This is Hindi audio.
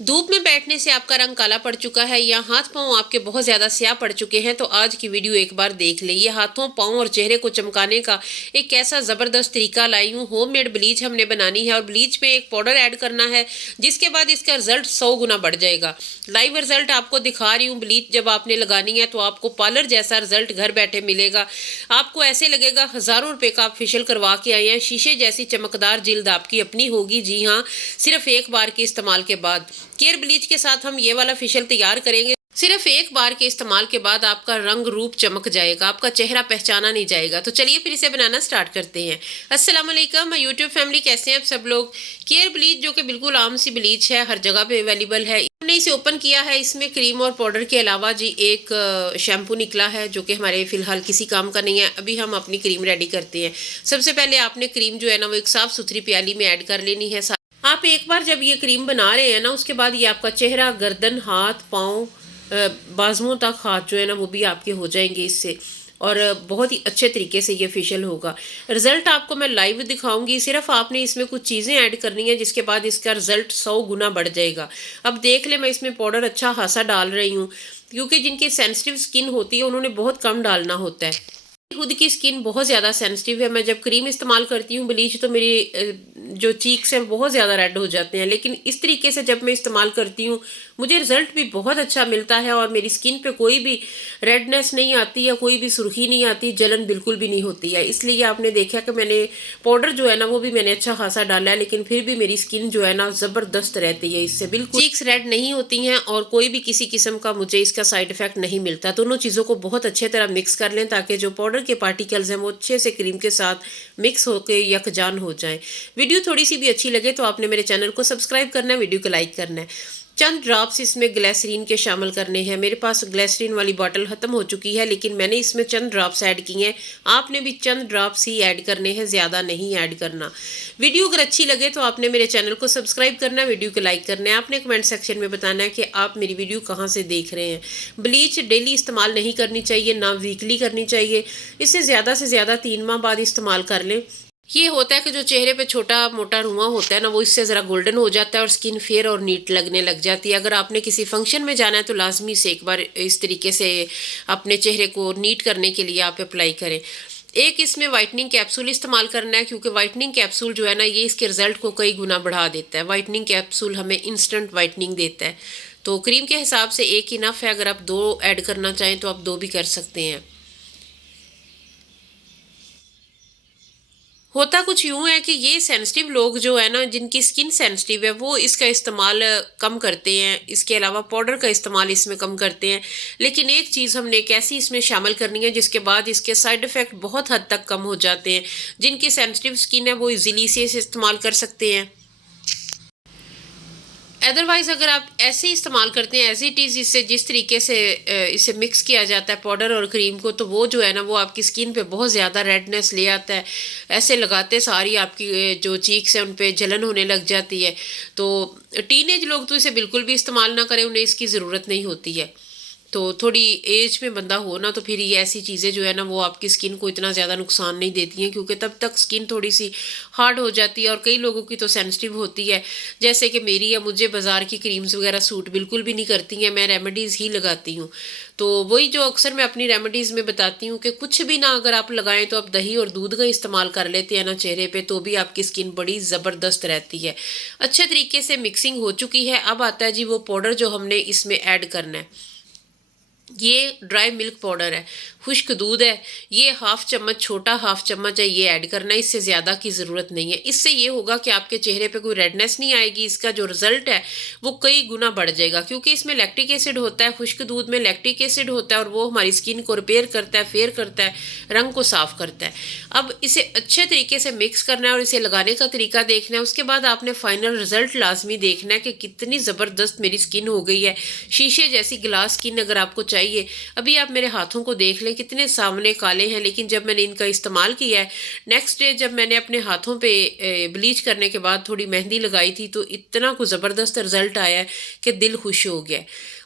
धूप में बैठने से आपका रंग काला पड़ चुका है या हाथ पांव आपके बहुत ज़्यादा स्याह पड़ चुके हैं तो आज की वीडियो एक बार देख लें। ये हाथों पांव और चेहरे को चमकाने का एक ऐसा ज़बरदस्त तरीका लाई हूँ। होममेड ब्लीच हमने बनानी है और ब्लीच में एक पाउडर ऐड करना है, जिसके बाद इसका रिजल्ट 100 गुना बढ़ जाएगा। लाइव रिजल्ट आपको दिखा रही हूँ। ब्लीच जब आपने लगानी है तो आपको पार्लर जैसा रिजल्ट घर बैठे मिलेगा। आपको ऐसे लगेगा हज़ारों रुपये का आप फेशियल करवा के आए हैं। शीशे जैसी चमकदार जिल्द आपकी अपनी होगी। जी हाँ, सिर्फ एक बार के इस्तेमाल के बाद। केयर ब्लीच के साथ हम ये वाला फेशियल तैयार करेंगे। सिर्फ एक बार के इस्तेमाल के बाद आपका रंग रूप चमक जाएगा, आपका चेहरा पहचाना नहीं जाएगा। तो चलिए फिर इसे बनाना स्टार्ट करते हैं। अस्सलाम वालेकुम यूट्यूब फैमिली, कैसे हैं आप सब लोग। केयर ब्लीच जो कि बिल्कुल आम सी ब्लीच है, हर जगह पे अवेलेबल है। हमने इसे ओपन किया है। इसमें क्रीम और पाउडर के अलावा जी एक शैम्पू निकला है जो कि हमारे फिलहाल किसी काम का नहीं है। अभी हम अपनी क्रीम रेडी करते हैं। सबसे पहले आपने क्रीम जो है ना वो एक साफ सुथरी प्याली में ऐड कर लेनी है। आप एक बार जब ये क्रीम बना रहे हैं ना, उसके बाद ये आपका चेहरा, गर्दन, हाथ, पाँव, बाजुओं तक हाथ जो है ना वो भी आपके हो जाएंगे इससे। और बहुत ही अच्छे तरीके से ये फेशियल होगा। रिजल्ट आपको मैं लाइव दिखाऊंगी। सिर्फ आपने इसमें कुछ चीज़ें ऐड करनी है, जिसके बाद इसका रिजल्ट 100 गुना बढ़ जाएगा। अब देख ले, मैं इसमें पाउडर अच्छा खासा डाल रही हूँ, क्योंकि जिनकी सेंसिटिव स्किन होती है उन्होंने बहुत कम डालना होता है। खुद की स्किन बहुत ज़्यादा सेंसिटिव है। मैं जब क्रीम इस्तेमाल करती हूँ ब्लीच, तो मेरी जो चीक्स हैं बहुत ज़्यादा रेड हो जाते हैं। लेकिन इस तरीके से जब मैं इस्तेमाल करती हूँ मुझे रिजल्ट भी बहुत अच्छा मिलता है और मेरी स्किन पे कोई भी रेडनेस नहीं आती है, कोई भी सुर्खी नहीं आती, जलन बिल्कुल भी नहीं होती है। इसलिए आपने देखा कि मैंने पाउडर जो है ना वो भी मैंने अच्छा खासा डाला है, लेकिन फिर भी मेरी स्किन जो है ना ज़बरदस्त रहती है। इससे बिल्कुल चीक्स रेड नहीं होती हैं और कोई भी किसी किस्म का मुझे इसका साइड इफेक्ट नहीं मिलता। दोनों चीज़ों को बहुत अच्छे तरह मिक्स कर लें ताकि जो पाउडर के पार्टिकल्स हैं वो अच्छे से क्रीम के साथ मिक्स होकर यकजान हो जाएं। वीडियो थोड़ी सी भी अच्छी लगे तो आपने मेरे चैनल को सब्सक्राइब करना है, वीडियो को लाइक करना है। चंद ड्रॉप्स इसमें ग्लिसरीन के शामिल करने हैं। मेरे पास ग्लिसरीन वाली बॉटल ख़त्म हो चुकी है, लेकिन मैंने इसमें चंद ड्रॉप्स ऐड किए हैं। आपने भी चंद ड्रॉप्स ही ऐड करने हैं, ज़्यादा नहीं ऐड करना। वीडियो अगर अच्छी लगे तो आपने मेरे चैनल को सब्सक्राइब करना है, वीडियो को लाइक करना है। आपने कमेंट सेक्शन में बताना है कि आप मेरी वीडियो कहाँ से देख रहे हैं। ब्लीच डेली इस्तेमाल नहीं करनी चाहिए, ना वीकली करनी चाहिए। इससे ज़्यादा 3 माह बाद इस्तेमाल कर लें। ये होता है कि जो चेहरे पे छोटा मोटा रुआं होता है ना वो इससे ज़रा गोल्डन हो जाता है और स्किन फेयर और नीट लगने लग जाती है। अगर आपने किसी फंक्शन में जाना है तो लाजमी से एक बार इस तरीके से अपने चेहरे को नीट करने के लिए आप अप्लाई करें। एक इसमें वाइटनिंग कैप्सूल इस्तेमाल करना है, क्योंकि वाइटनिंग कैप्सूल जो है ना ये इसके रिजल्ट को कई गुना बढ़ा देता है। वाइटनिंग कैप्सूल हमें इंस्टेंट वाइटनिंग देता है। तो क्रीम के हिसाब से एक इनफ है। अगर आप 2 ऐड करना चाहें तो आप 2 भी कर सकते हैं। होता कुछ यूं है कि ये सेंसिटिव लोग जो है ना, जिनकी स्किन सेंसिटिव है, वो इसका इस्तेमाल कम करते हैं। इसके अलावा पाउडर का इस्तेमाल इसमें कम करते हैं। लेकिन एक चीज़ हमने एक ऐसी इसमें शामिल करनी है जिसके बाद इसके साइड इफ़ेक्ट बहुत हद तक कम हो जाते हैं। जिनकी सेंसिटिव स्किन है वो इजीली से इसे इस्तेमाल कर सकते हैं। अदरवाइज़ अगर आप ऐसे ही इस्तेमाल करते हैं एज इट इज़, इससे जिस तरीके से इसे मिक्स किया जाता है पाउडर और क्रीम को, तो वो जो है ना वो आपकी स्किन पे बहुत ज़्यादा रेडनेस ले आता है। ऐसे लगाते सारी आपकी जो चीक्स हैं उन पे जलन होने लग जाती है। तो टीनेज लोग तो इसे बिल्कुल भी इस्तेमाल ना करें, उन्हें इसकी ज़रूरत नहीं होती है। तो थोड़ी एज में बंदा हो ना तो फिर ये ऐसी चीज़ें जो है ना वो आपकी स्किन को इतना ज़्यादा नुकसान नहीं देती हैं, क्योंकि तब तक स्किन थोड़ी सी हार्ड हो जाती है और कई लोगों की तो सेंसिटिव होती है, जैसे कि मेरी या मुझे बाज़ार की क्रीम्स वगैरह सूट बिल्कुल भी नहीं करती हैं। मैं रेमेडीज़ ही लगाती हूँ। तो वही जो अक्सर मैं अपनी रेमेडीज़ में बताती हूँ कि कुछ भी ना अगर आप लगाएं तो आप दही और दूध का इस्तेमाल कर लेते हैं ना चेहरे पे, तो भी आपकी स्किन बड़ी ज़बरदस्त रहती है। अच्छे तरीके से मिक्सिंग हो चुकी है। अब आता है जी वो पाउडर जो हमने इसमें ऐड करना है। ये ड्राई मिल्क पाउडर है, खुश्क दूध है। ये हाफ चम्मच, छोटा हाफ चम्मच है, ये ऐड करना है। इससे ज़्यादा की ज़रूरत नहीं है। इससे ये होगा कि आपके चेहरे पे कोई रेडनेस नहीं आएगी। इसका जो रिजल्ट है वो कई गुना बढ़ जाएगा, क्योंकि इसमें लैक्टिक एसिड होता है। खुश्क दूध में लैक्टिक एसिड होता है और वो हमारी स्किन को रिपेयर करता है, फेयर करता है, रंग को साफ करता है। अब इसे अच्छे तरीके से मिक्स करना है और इसे लगाने का तरीका देखना है। उसके बाद आपने फाइनल रिजल्ट लाजमी देखना है कि कितनी ज़बरदस्त मेरी स्किन हो गई है। शीशे जैसी ग्लास स्किन अगर आपको चाहिए। अभी आप मेरे हाथों को देख लें, कितने सामने काले हैं, लेकिन जब मैंने इनका इस्तेमाल किया है, नेक्स्ट डे जब मैंने अपने हाथों पे ब्लीच करने के बाद थोड़ी मेहंदी लगाई थी तो इतना कुछ ज़बरदस्त रिजल्ट आया है कि दिल खुश हो गया।